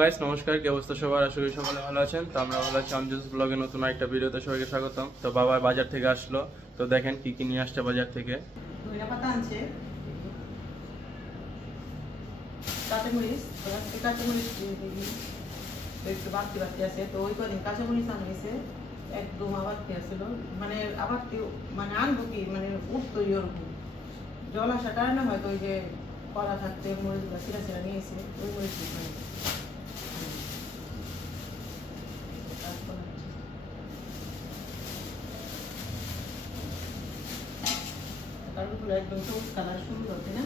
Guys নমস্কার, কি অবস্থা সবার? আশা করি সকলে ভালো আছেন। তো আমরা ভালো আছি। আমজুস ব্লগে নতুন একটা ভিডিওতে সবাইকে স্বাগতম। তো বাবা বাজার থেকে আসলো, তো দেখেন কি কি নিয়ে আসছে বাজার থেকে। ধনিয়া পাতা আনছে, কাঁচামরিচ, কাঁচামরিচ একটু বাড়তি বাড়তি আছে, তো ওই কদিন কাঁচামরিচ আনিয়েছে একদম আবারতি আসছিল, মানে আবারতি মানে আনবো কি মানে উঠতো ওরকম জল আসার কারণে হয়তো ওই যে কলা থাকতে মরিচগুলো সিরা সিরা নিয়েছে ওই মরিচ মানে কারণগুলো একদম সবুজ কালার সুন্দর, তাই না?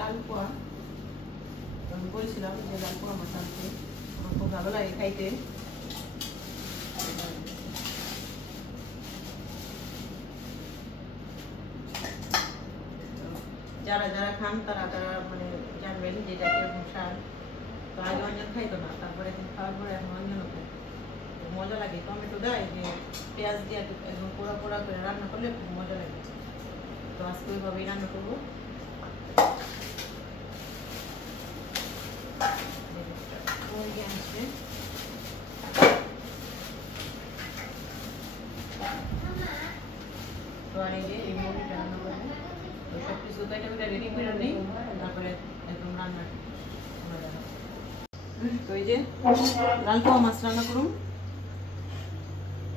লাল পোয়া আমি বলছিলাম যে লাল পোয়া মাছ আনতে, আমার খুব ভালো লাগে খাইতে। যারা যারা খান তারা তারা মানে জানবেন যে এটা কিরকম স্বাদ। তো আগে অঞ্জন খাইতো না, তারপরে এখন খাওয়ার পরে এখন অঞ্জনও খায়, মজা লাগে। টমেটো দেয় যে পেঁয়াজ দিয়ে একদম পোড়া পোড়া করে রান্না করলে খুব মজা লাগে। তো আজকে ওইভাবেই রান্না করবো। তো আর এই যে এই মুরগিটা রান্না করবো, তো সব কিছু তো এটা রেডি করে নিই, তারপরে একদম রান্না মজা হবে। তো এই যে লাল পোয়া মাছ রান্না করুন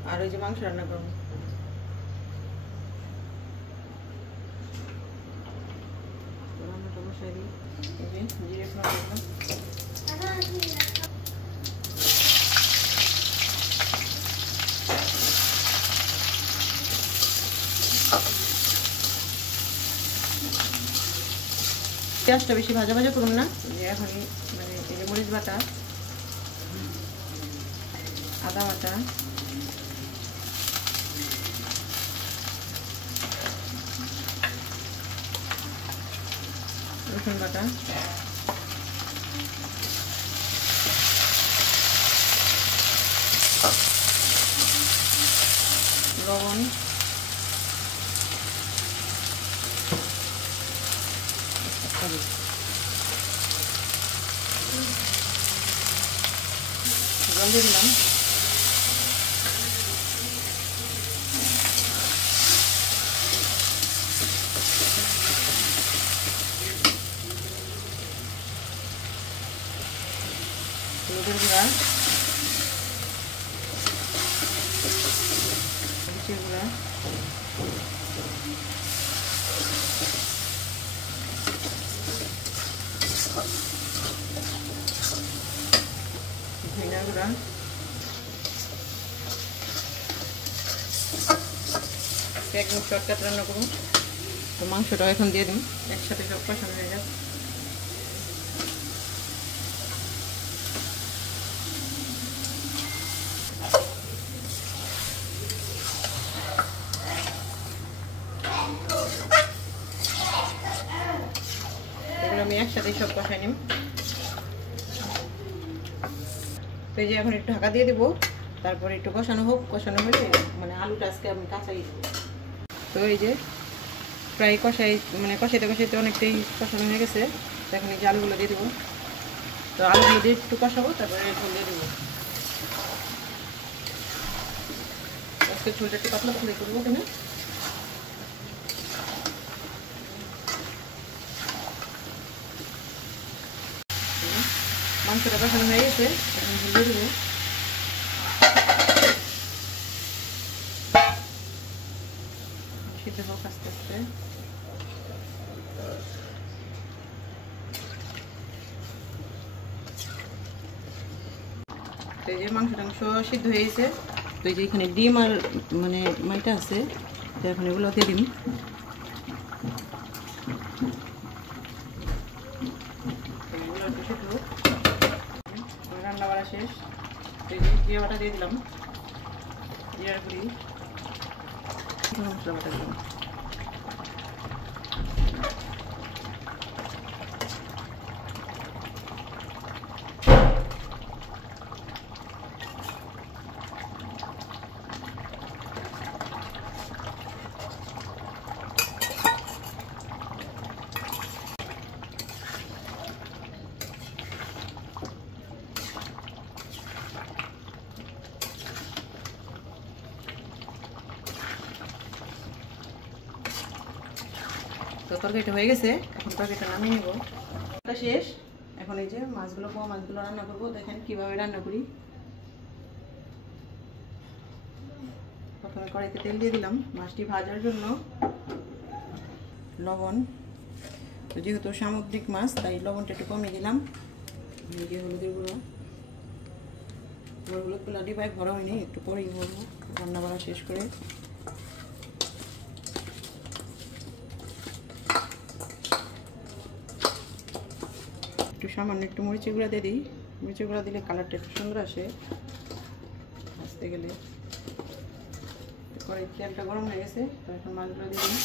আর ওই যে মাংস রান্না করুন। রান্নাটা বসাই দিই, এই যে জিরে ফোড়ন দিলাম। পেঁয়াজটা বেশি ভাজা ভাজা করুন না, এখন মানে এই যে মরিচ বাটা, আদা বাটা, রসুন বাটা, লবণ, জল দিয়ে দিলাম। হলুদের গুঁড়া, মরিচের গুঁড়া, ধনিয়া গুঁড়া, একদম শর্টকাট রান্না করুন। তো মাংসটা এখন দিয়ে দিন, একসাথে সব কষানো হয়ে যাবে। এগুলো আমি একসাথে সব কষাই নিই। তো এই যে এখন একটু ঢাকা দিয়ে দিব, তারপরে একটু কষানো হোক, কষানো হলে মানে আলুটা আজকে আমি কাঁচাই। তো এই যে প্রায় কষাই মানে কষাইতে কষাইতে অনেকটাই কষানো হয়ে গেছে। তো এখন এই যে আলুগুলো দিয়ে দেবো। তো আলুগুলো দিয়ে একটু কষাবো, তারপরে এখন দিয়ে দেবো। আজকে ঝোলটা একটু পাতলা পাতলা করবো, কেন মাংসটা কষানো হয়ে গেছে, এখন ঝোল দিয়ে দেবো। সিদ্ধ হোক আস্তে আস্তে। তো এই যে মাংস সিদ্ধ হয়ে গেছে। তো এই যে এখানে ডিম আর মানে মাইটা আছে, তো এখন এগুলো দিয়ে দিন। রান্না বাড়া শেষ। এই যে জিরা বাটা দিয়ে দিলাম, জিরার গুঁড়ি, এখন মশলা বাটা দিলাম। তো তরকারিটা হয়ে গেছে, এখন তরকারিটা নামিয়ে নেব। এটা শেষ। এখন এই যে মাছগুলো, পোয়া মাছগুলো রান্না করবো। দেখেন কিভাবে রান্না করি। প্রথমে কড়াইতে তেল দিয়ে দিলাম মাছটি ভাজার জন্য। লবণ, যেহেতু সামুদ্রিক মাছ তাই লবণটা একটু কমিয়ে দিলাম। এই যে হলুদের গুঁড়ো, হলুদ গুলো ডিবায় ভরা হয়নি, একটু পরেই ভরবো রান্না বান্না শেষ করে। একটু সামান্য একটু মরিচের গুঁড়া দিয়ে দিই। মরিচের গুঁড়া দিলে কালারটা একটু সুন্দর আসে ভাজতে গেলে। পরে তেলটা গরম হয়ে গেছে, তো এখন মাছগুলো দিয়ে দিই।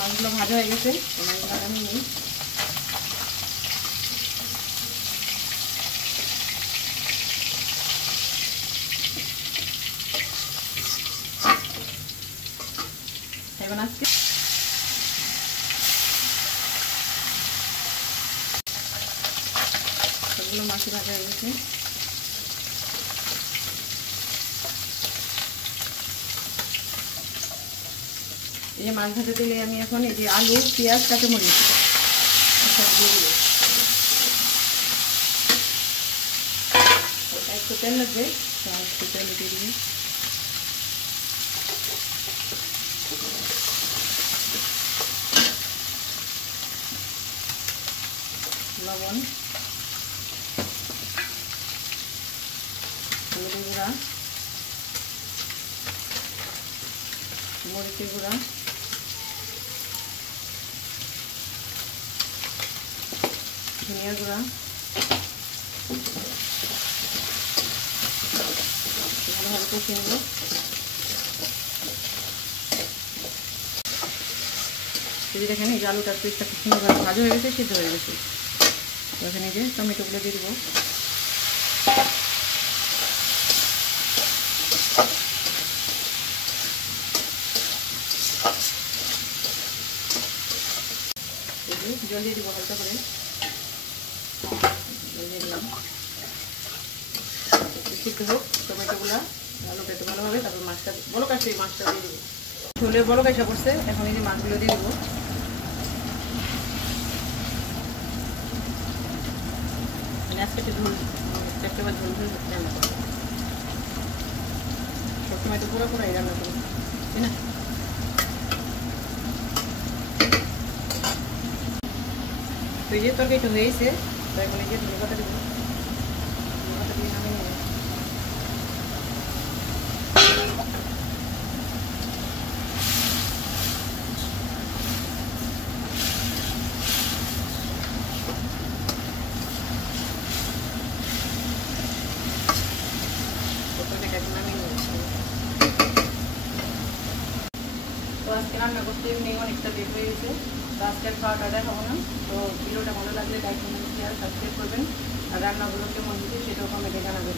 মাছগুলো ভাজা হয়ে গেছে, মাছগুলো আমি নিই। এখন আজকে সবগুলো মাছ ভাজা হয়ে গেছে। এই যে মাছ ভাজা দিলে আমি এখন এই যে আলু, পেঁয়াজ, কাঁচামরিচ সব দিয়ে দেবো। একটু তেল লাগবে, একটু তেল দিয়ে দিবি। লবণ, হলুদের গুঁড়া, মরিচের গুঁড়া, ধনিয়া গুঁড়া, ভালোভাবে কষিয়ে নেব। যদি দেখেন এই যে আলুটার পিসটা খুব সুন্দরভাবে ভাজা হয়ে গেছে, সিদ্ধ হয়ে গেছে। তো এখানে যে টমেটোগুলো দিয়ে দেবো। জল দিয়ে দেবো হালকা করে, জল দিয়ে দিলাম। সিদ্ধ হোক টমেটোগুলো, আলুটা একটু ভালোভাবে, তারপর মাছটা বড় কাছে মাছটা দিয়ে দেবো। ঝোলে বড় কাঁচা পড়ছে, এখন এই যে মাছগুলো দিয়ে দেবো। আজকে একটু ঝোল, একটাবার ঝোল ঝোল রান্না করবো। সবসময় তো পুরো পুরাই রান্না করবো, তাই না? তো এই যে তরকারিটা হয়েছে, তো এখন এই যে ধনে পাতা দেবো। ধনে পাতা দিয়ে নামিয়ে নেব। তো আজকে রান্না করতে এমনি অনেকটা লেট হয়ে গেছে, তো আজকে খাওয়াটা দেখাবো না। তো ভিডিওটা ভালো লাগলে লাইক, কমেন্ট, শেয়ার, সাবস্ক্রাইব করবেন। আর রান্নাগুলো কেমন হচ্ছে সেটাও কমেন্টে জানাবেন।